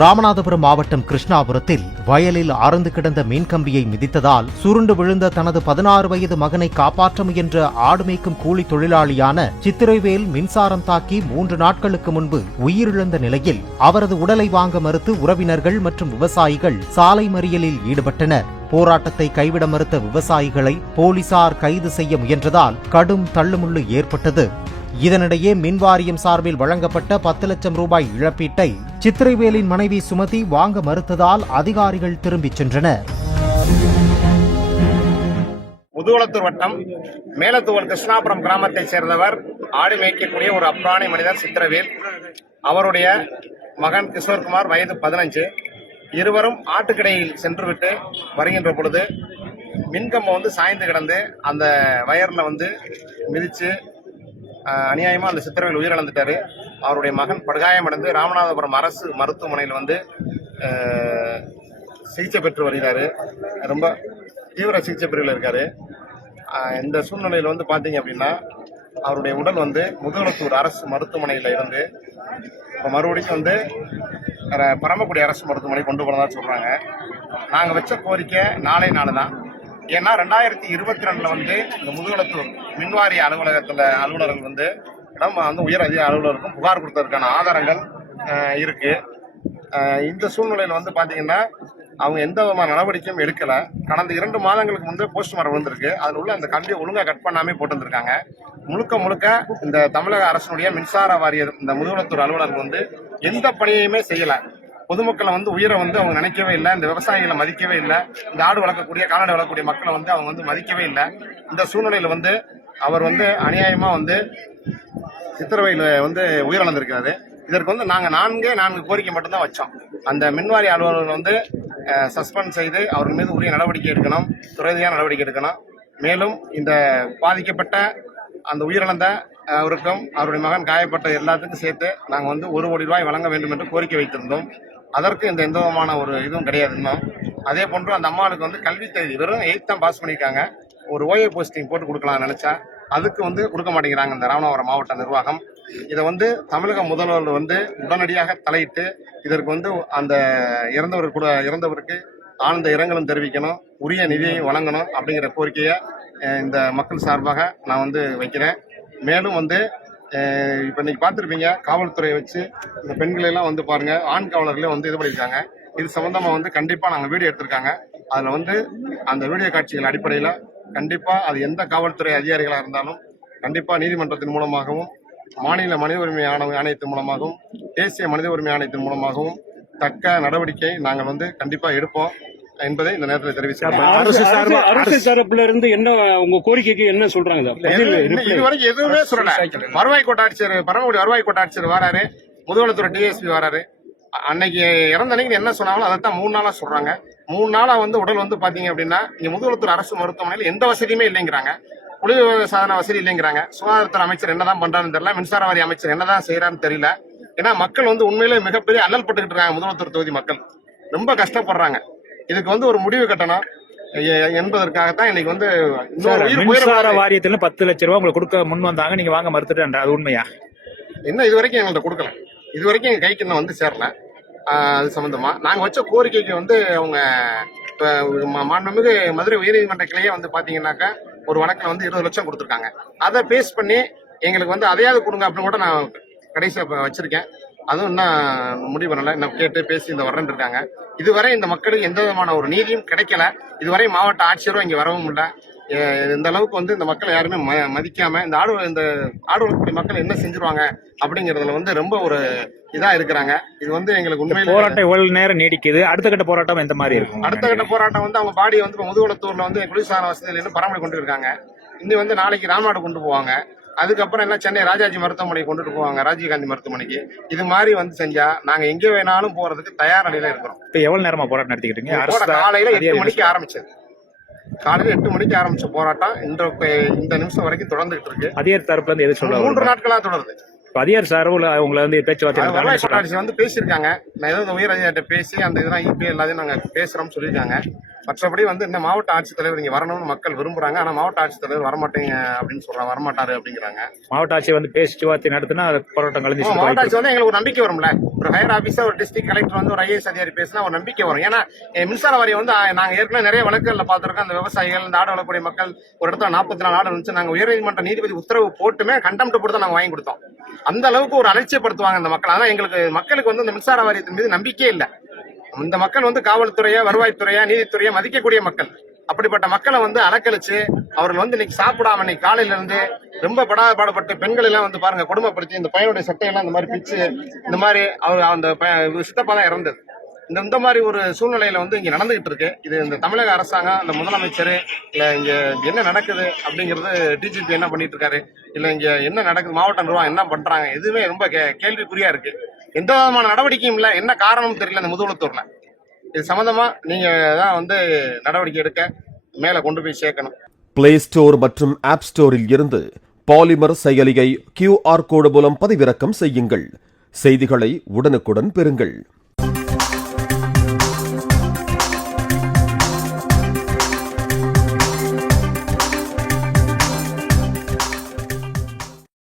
ராமநாதபுரம் மாவட்டம் கிருஷ்ணாபுரத்தில் வயலில் அறுந்து கிடந்த மீன்கம்பியை மிதித்ததால் சுருண்டு விழுந்த தனது 16 வயது மகனை காப்பாற்ற முயன்ற ஆடு மேய்க்கும் கூலி தொழிலாளியான சித்திரைவேல் மின்சாரம் தாக்கி 3 நாட்களுக்கு முன்பு உயிரிழந்த நிலையில் அவரது உடலை வாங்க மறுத்து உறவினர்கள் மற்றும் விவசாயிகள் சாலை மறியலில் ஈடுபட்டனர். போராட்டத்தை கைவிட மறுத்த விவசாயிகளை போலீசார் கைது செய்ய முயன்றதால் கடும் தள்ளுமுள்ளு ஏற்பட்டது. இதனிடையே மின்வாரியம் சார்பில் வழங்கப்பட்ட 10 லட்சம் ரூபாய் இழப்பீட்டை சித்திரைவேலின் மனைவி சுமதி வாங்க மறுத்ததால் அதிகாரிகள் திரும்பிச் சென்றனர். முதுகுளத்தூர் வட்டம் மேலத்தூவல் கிருஷ்ணாபுரம் கிராமத்தைச் சேர்ந்தவர் ஆடு மேய்க்கக்கூடிய ஒரு அப்ராணி மனிதர் சித்திரவேல். அவருடைய மகன் கிஷோர்குமார் வயது 15. இருவரும் ஆட்டுக்கடையில் சென்றுவிட்டு வருகின்ற பொழுது மின்கம்பம் சாய்ந்து கிடந்து அந்த வயர்ல மிதிச்சு அநியாயமா அந்த சித்திரவேல் உயிரிழந்துட்டாரு. அவருடைய மகன் படுகாயமடைந்து ராமநாதபுரம் அரசு மருத்துவமனையில் சிகிச்சை பெற்று வருகிறாரு. ரொம்ப தீவிர சிகிச்சை பிரிவில் இருக்காரு. இந்த சூழ்நிலையில் பார்த்தீங்க அப்படின்னா அவருடைய உடல் முதுகுளத்தூர் அரசு மருத்துவமனையில் இருந்து இப்போ மறுபடியும் பரமக்குடி அரசு மருத்துவமனை கொண்டு போனதா சொல்றாங்க. நாங்கள் வச்ச கோரிக்கை நாளை தான். ஏன்னா 2022 இந்த முதுகுளத்தூர் மின்வாரிய அலுவலர்கள் இடம் உயர் அதிகாரி அலுவலருக்கும் புகார் கொடுத்ததற்கான ஆதாரங்கள் இருக்கு. இந்த சூழ்நிலையில் பாத்தீங்கன்னா அவங்க எந்த விதமான நடவடிக்கையும் எடுக்கல. கடந்த 2 மாதங்களுக்கு முன்பே போஸ்ட்மார்டம் வந்திருக்கு. அதில் உள்ள அந்த கல்வியை ஒழுங்கா கட் பண்ணாமே போட்டு வந்திருக்காங்க. முழுக்க இந்த தமிழக அரசுடைய மின்சார வாரிய இந்த முதுகுளத்தூர் அலுவலர்கள் எந்த பணியுமே செய்யல. பொதுமக்களை உயிரை அவங்க நினைக்கவே இல்லை. இந்த விவசாயிகளை மதிக்கவே இல்லை. இந்த ஆடு வளர்க்கக்கூடிய கால்நடை வளர்க்கக்கூடிய மக்களை அவங்க மதிக்கவே இல்லை. இந்த சூழ்நிலையில அவர் அநியாயமா சித்திரவையில் உயிரிழந்திருக்கிறாரு. இதற்கு நாங்க 4 கோரிக்கை மட்டும்தான் வச்சோம். அந்த மின்வாரிய அலுவலர்கள் சஸ்பெண்ட் செய்து அவர்கள் மீது உரிய நடவடிக்கை எடுக்கணும், துரிதமான நடவடிக்கை எடுக்கணும். மேலும் இந்த பாதிக்கப்பட்ட அந்த உயிரிழந்த அவருக்கும் அவருடைய மகன் காயப்பட்ட எல்லாத்துக்கும் சேர்த்து நாங்கள் 1 கோடி ரூபாய் வழங்க வேண்டும் என்று கோரிக்கை வைத்திருந்தோம். அதற்கு எந்த விதமான ஒரு இதுவும் கிடையாது. இன்னும் அதே போன்று அந்த அம்மாவுக்கு கல்வி தகுதி வெறும் 8th தான் பாஸ் பண்ணியிருக்காங்க. ஒரு ஓஏ போஸ்டிங் போட்டு கொடுக்கலாம் நினைச்சா அதுக்கு கொடுக்க மாட்டேங்கிறாங்க இந்த ராமநாதபுரம் மாவட்ட நிர்வாகம். இதை தமிழக முதல்வர் உடனடியாக தலையிட்டு இதற்கு அந்த இறந்தவருக்கு ஆழ்ந்த இரங்கலும் தெரிவிக்கணும், உரிய நிதியை வழங்கணும் அப்படிங்கிற கோரிக்கையை இந்த மக்கள் சார்பாக நான் வைக்கிறேன். மேலும் இப்போ இன்னைக்கு பார்த்துருப்பீங்க, காவல்துறையை வச்சு இந்த பெண்களை எல்லாம் பாருங்க, ஆண் காவலர்களே இது பண்ணியிருக்காங்க. இது சம்பந்தமா கண்டிப்பா நாங்கள் வீடியோ எடுத்திருக்காங்க. அதுல அந்த வீடியோ காட்சிகள் அடிப்படையில் கண்டிப்பா அது எந்த காவல்துறை அதிகாரிகளாக இருந்தாலும் கண்டிப்பா நீதிமன்றத்தின் மூலமாகவும் மாநில மனித உரிமை ஆணையத்தின் மூலமாகவும் தேசிய மனித உரிமை ஆணையத்தின் மூலமாகவும் தக்க நடவடிக்கை நாங்கள் கண்டிப்பா எடுப்போம் என்பதை இந்த நேரத்தில் தெரிவிச்சிருக்கோம். அரசு தரப்புல இருந்து என்ன உங்க கோரிக்கைக்கு என்ன சொல்றாங்க? இதுவரைக்கும் எதுவுமே சொல்லல. வருவாய் கோட்டாட்சியர் பரமக்குடி வருவாய் கோட்டாட்சியர் வராரு, முதுகுளத்தூர் டிஎஸ்பி வராரு. அன்னைக்கு இறந்த அன்னைக்கு என்ன சொன்னாங்களோ அதைத்தான் 3 நாளா சொல்றாங்க. 3 நாளா உடல் பாத்தீங்க அப்படின்னா இங்க முதுகுளத்தூர் அரசு மருத்துவமனையில் எந்த வசதியுமே இல்லைங்கிறாங்க. குளிர் சாதன வசதி இல்லைங்கிறாங்க. சுகாதாரத்துறை அமைச்சர் என்னதான் பண்றாருன்னு தெரியல, மின்சார வாரிய அமைச்சர் என்னதான் செய்யறாருன்னு தெரியல. ஏன்னா மக்கள் உண்மையிலே மிகப்பெரிய அல்லல் பட்டுக்கிட்டு இருக்காங்க. முதுகுளத்தூர் தொகுதி மக்கள் ரொம்ப கஷ்டப்படுறாங்க. இதுக்கு ஒரு முடிவு கட்டணும் என்பதற்காகத்தான் இன்னைக்கு மின்சார வாரியத்துல 10 லட்சம் ரூபாய் உங்களுக்கு கொடுக்க முன் வந்தாங்க, நீங்க வாங்க மறுத்துட்டு, அது உண்மையா? இன்னும் இதுவரைக்கும் எங்கள்கிட்ட கொடுக்கல. இதுவரைக்கும் எங்க கைக்கு இன்னும் சேரல. அது சம்பந்தமா நாங்க வச்ச கோரிக்கைக்கு அவங்க மாண்புமிகு மதுரை உயர்நீதிமன்ற கிளையே பாத்தீங்கன்னாக்கா ஒரு வழக்குல 20 லட்சம் கொடுத்துருக்காங்க. அதை பேஸ் பண்ணி எங்களுக்கு அதையாவது கொடுங்க அப்படின்னு கூட நான் கடைசியா வச்சிருக்கேன். அதுவும் இன்னும் முடிவு பண்ணல. இன்னும் கேட்டு பேசி வரன்னு இருக்காங்க. இதுவரை இந்த மக்களுக்கு எந்த விதமான ஒரு நீதியும் கிடைக்கல. இதுவரை மாவட்ட ஆட்சியரும் இங்க வரவும் இல்லை. இந்த அளவுக்கு இந்த மக்கள் யாருமே மதிக்காம இந்த ஆடு வளர்க்கக்கூடிய மக்கள் என்ன செஞ்சிருவாங்க அப்படிங்கறதுல ரொம்ப ஒரு இதா இருக்கிறாங்க. இது எங்களுக்கு உண்மையில போராட்டம் எவ்வளவு நேரம் நீடிக்குது? அடுத்த கட்ட போராட்டம் எந்த மாதிரி இருக்கும்? அடுத்த கட்ட போராட்டம் அவங்க பாடி முதுகுளத்தூர்ல குளிர்சாதன வசதியில பராமரி கொண்டு இருக்காங்க. இன்னும் நாளைக்கு ராம்நாடு கொண்டு போவாங்க. அதுக்கப்புறம் எல்லாம் சென்னை ராஜாஜி மருத்துவமனைக்கு கொண்டுட்டு போவாங்க, ராஜீவ்காந்தி மருத்துவமனைக்கு. இது மாதிரி செஞ்சா நாங்க எங்க வேணாலும் போறதுக்கு தயார் நிலையில இருக்கிறோம். இப்ப எவ்வளவு நேரமா போராட்டம் நடத்திக்கிட்டீங்க? காலையில 8 மணிக்கு ஆரம்பிச்சது. காலையில 8 மணிக்கு ஆரம்பிச்ச போராட்டம் இந்த நிமிஷம் வரைக்கும் தொடர்ந்துட்டு இருக்கு. அதிகாரி தரப்புல இருந்து எது சொல்றாங்க? 3 நாட்களா தொடருது. அதிகாரி சார் உங்களை பேச்சுவார்த்தை பேசியிருக்காங்க. நான் ஏதோ உயர் அதிகாரிட்ட பேசி அந்த இதெல்லாம் யூபி எல்லாத்தையும் நாங்க பேசுறோம்னு சொல்லியிருக்காங்க. மற்றபடி இந்த மாவட்ட ஆட்சித்தலைவர் இங்க வரணும்னு மக்கள் விரும்புறாங்க. ஆனா மாவட்ட ஆட்சித்தலைவர் வரமாட்டேங்க அப்படின்னு சொல்றாங்க, வரமாட்டாரு அப்படிங்கிறாங்க. மாவட்ட ஆட்சியை பேச்சுவார்த்தை நடத்தினா போராட்டம் கலந்து மாவட்ட ஆட்சி எங்களுக்கு ஒரு நம்பிக்கை வரும்ல. ஒரு ஹையர் ஆபீஸர் ஒரு டிஸ்ட்ரிக்ட் கலெக்டர் வந்து ஒரு ஐஏஎஸ் அதிகாரி பேசினா ஒரு நம்பிக்கை வரும். ஏன்னா மின்சார வாரியம் வந்து நாங்க ஏற்கனவே நிறைய வழக்குகள்ல பார்த்திருக்கோம். அந்த விவசாயிகள், இந்த ஆடு வளர்க்கக்கூடிய மக்கள் ஒரு இடத்துல 44 ஆடு இருந்துச்சு. நாங்க உயர்நீதிமன்ற நீதிபதி உத்தரவு போட்டுமே கண்டெம்ட் போட்டு தான் நாங்க வாங்கி கொடுத்தோம். அந்த அளவுக்கு ஒரு அலட்சியப்படுத்துவாங்க இந்த மக்கள். ஆனா மக்களுக்கு வந்து இந்த மின்சார வாரியத்தின் மீது நம்பிக்கையே இல்லை. இந்த மக்கள் வந்து காவல்துறையா, வருவாய்த்துறையா, நீதித்துறையா மதிக்கக்கூடிய மக்கள். அப்படிப்பட்ட மக்களை வந்து அலக்கழிச்சு அவர்கள் வந்து இன்னைக்கு சாப்பிடாம இன்னைக்கு காலையில இருந்து ரொம்ப பாடுபட்டு பெண்கள் எல்லாம் வந்து பாருங்க கொடுமைப்படுத்தி இந்த பையனுடைய சட்டையெல்லாம் இந்த மாதிரி பிச்சு இந்த மாதிரி அந்த சித்தப்பா தான் இறந்தது. இந்த மாதிரி ஒரு சூழ்நிலையில வந்து இங்க நடந்துகிட்டு இருக்கு. இது இந்த தமிழக அரசாங்கம், இந்த முதலமைச்சர் இல்ல இங்க என்ன நடக்குது அப்படிங்கிறது டிஜிபி என்ன பண்ணிட்டு இருக்காரு, இல்ல இங்க என்ன நடக்குது, மாவட்ட நிர்வாகம் என்ன பண்றாங்க, எதுவுமே ரொம்ப கேள்விக்குறியா இருக்கு. எந்த விதமான நடவடிக்கையும் இல்ல. என்ன காரணம் தெரியல இந்த முதுகுளத்தூர்ல. இது சம்பந்தமா நீங்க தான் வந்து நடவடிக்கை எடுக்க மேல கொண்டு போய் சேர்க்கணும். பிளே ஸ்டோர் மற்றும் ஆப் ஸ்டோரில் இருந்து பாலிமர் செயலியை QR கோடு மூலம் பதிவிறக்கம் செய்யுங்கள். செய்திகளை உடனுக்குடன் பெறுங்கள்.